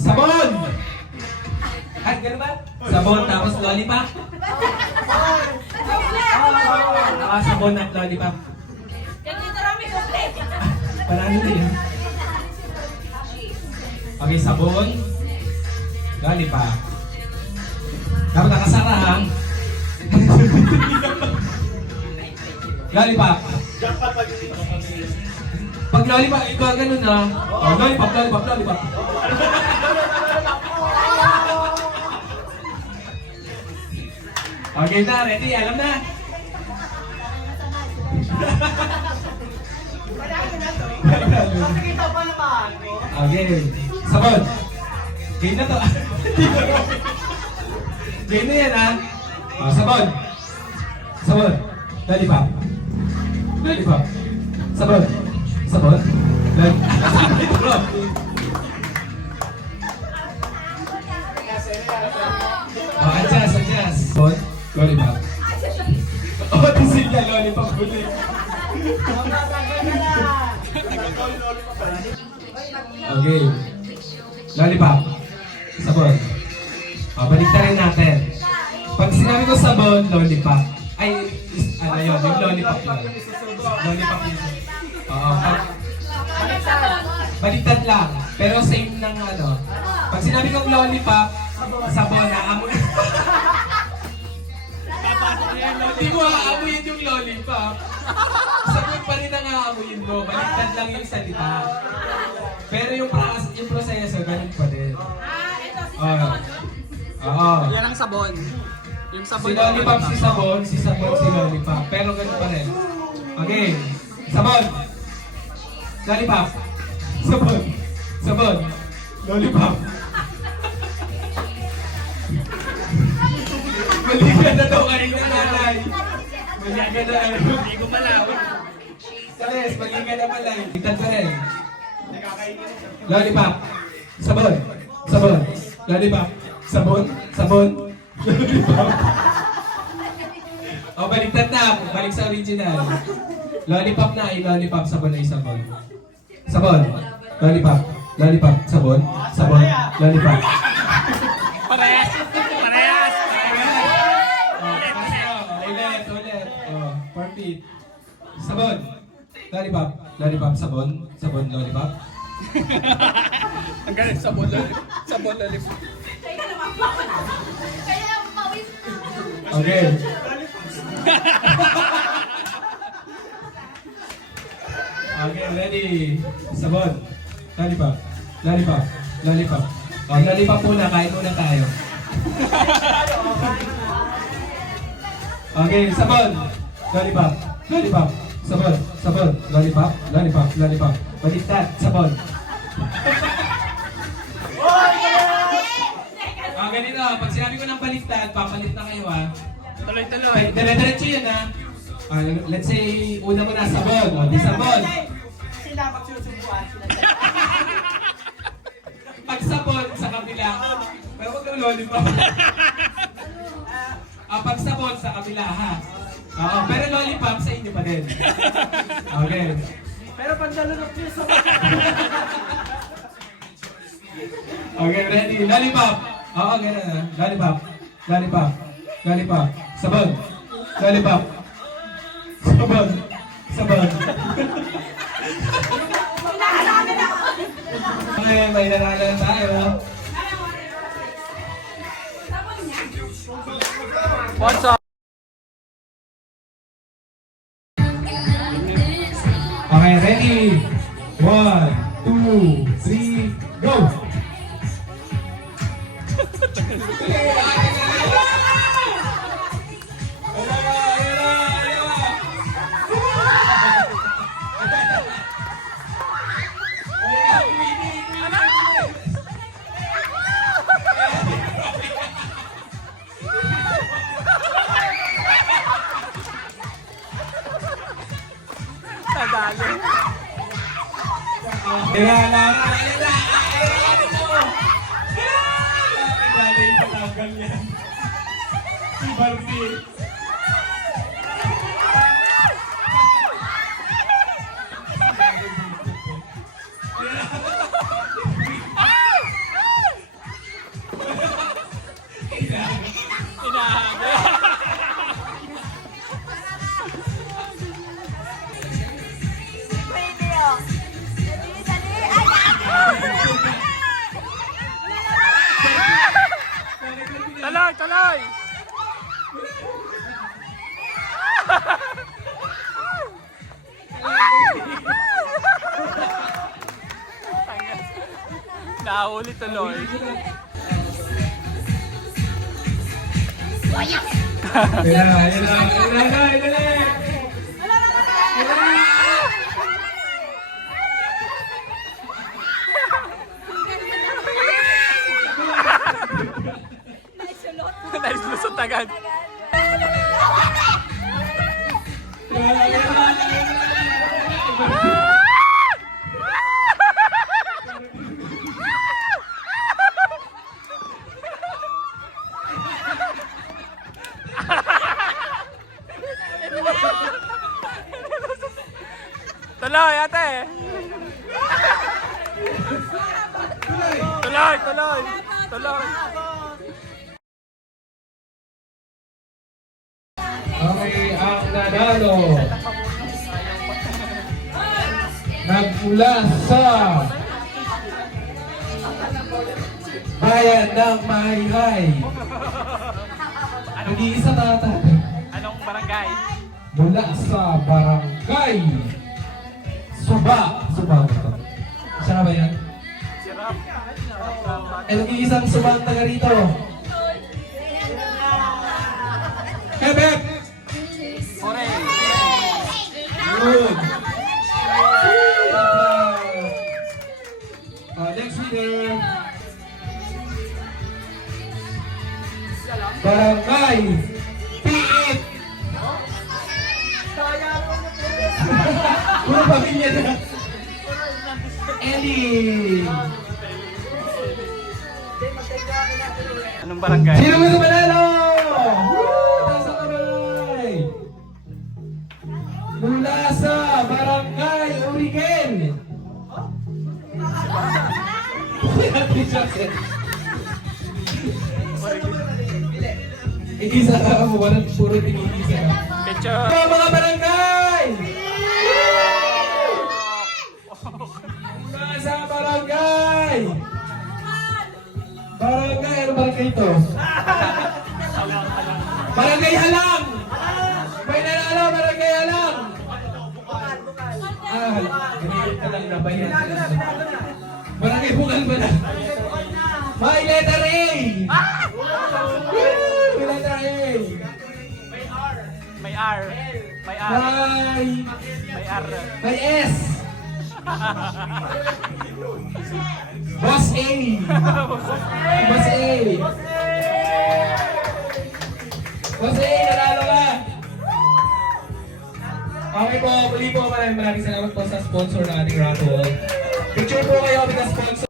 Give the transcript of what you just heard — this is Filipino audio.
Sabon! Ay, gano'n ba? Sabon tapos lollipop? Sabon at lollipop. Panalo din. Okay, sabon. Lollipop. Dapat nakasara ha? Lollipop. Pag lollipop, ikaw ganun ha? Oh, lollipop, lollipop, lollipop. Okay na, ready? Alam na? Nakikita pa naman. Okay. Sabon. Game na to. Game na yan ha? Oh, sabon. Sabon. Lollipop. Lollipop. Sabon. Sabon. Lollipop. Oh, adjust, adjust. Sabon. Lollipop. Oh, tisil niya lollipop ulit. Okay. Lollipop. Sabon. O, balik na rin natin. Pag sinabi ko sabon, lollipop. Ay, ano yun, yung lollipop yun. Lollipop yun. Oo. Baliktad lang. Pero same ng ano. Pag sinabi kong lollipop, sabon na amoy. Hindi mo aamuyin yung lollipop. Sabon pa rin ang aamuyin mo. Baliktad lang yung salita. Pero yung proseso, ganun pa din. Oo. Yan ang sabon. Yung sabon. Si lollipop, si sabon, si sabon, si lollipop. Pero ganun pa rin. Okay. Sabon. Lollipop. Sabon. Sabon. Lollipop. Mali ka na daw kayo na nanay. Mali ka na. Hindi ko malawin. Sales, mali ka na malay. Tignan pa rin. Lollipop. Sabon. Sabon. Lollipop. Sabon. Sabon. Lollipop. O, baliktad na. Balik sa original. Lollipop na ay lollipop. Sabon ay sabon. Sabon. Lollipop. Lollipop. Sabon. Sabon. Lollipop. Parehas. Parehas. Ulit. Ulit. O, 4 feet. Sabon. Lollipop. Lollipop. Sabon. Sabon. Lollipop. Ang galing sabon lollipop. Sabon lollipop. Okay. Okay, ready. Sabon. Lollipop. Lollipop. Lollipop. O, lollipop muna. Kain muna tayo. Okay, sabon. Lollipop. Lollipop. Sabon. Sabon. Lollipop. Lollipop. Lollipop. Baliktad. Sabon. Ganito. Pag sinabi ko ng baliktad, papalit na kayo ha. Tuloy-tuloy. Dire-diretso yun ha. Let's say, una mo na sabon. O, di sabon. Sila magsusubuan. Pag sabon sa kabila. Pero huwag ng lollipop. Pag sabon sa kabila ha. Oo, pero lollipop sa inyo pa din. Okay. Pero pag nalunok niyo sa Okay, ready? Lollipop. Oo, gano'n ha. Lollipop. Lollipop. Lollipop. Sabon. Lollipop. Sabon. Sabon. Okay, may nanalo na tayo. What's up? Okay, ready? 1, 2, 3, go! Nadali. Si Barbie. Nakaulit tuloy. Ayan na, ayan na, ayan na, ayan na. Nice lusot agad. Tuloy, ate. Tuloy, tuloy. Tuloy. Okay, ang nanalo nagmula sa bayan ng Mahayhay. Nag-iisa tata. Anong barangay? Mula sa barangay Suba. Suba ba ito? Siya nga ba yan? Sirap. Eh, nag-iisang Suba ang taga rito. Beb! Ore. Good. Next winner. Barangay Piit. Puro pamilya na. Ellie. Anong barangay? Sino gusto manalo? Taas ang kamay. Mula sa Barangay Uriken. Ate Jackson. Igisa ka mo, walang puro tingigisa ka. Picture. Mga barangay! Mula sa barangay! Barangay, ano barangay ito? Barangay Halang! May nanalo, Barangay Halang! Ah, ganyan ka lang nabayan. Barangay Bukal ba na? May letter A! May letter A! May R. May R. May R. May S! Boss A! Boss A! Boss A, nanalo ka! Okay po, muli po maraming salamat po sa sponsor ng ating raffle. Picture po kayo with the sponsor.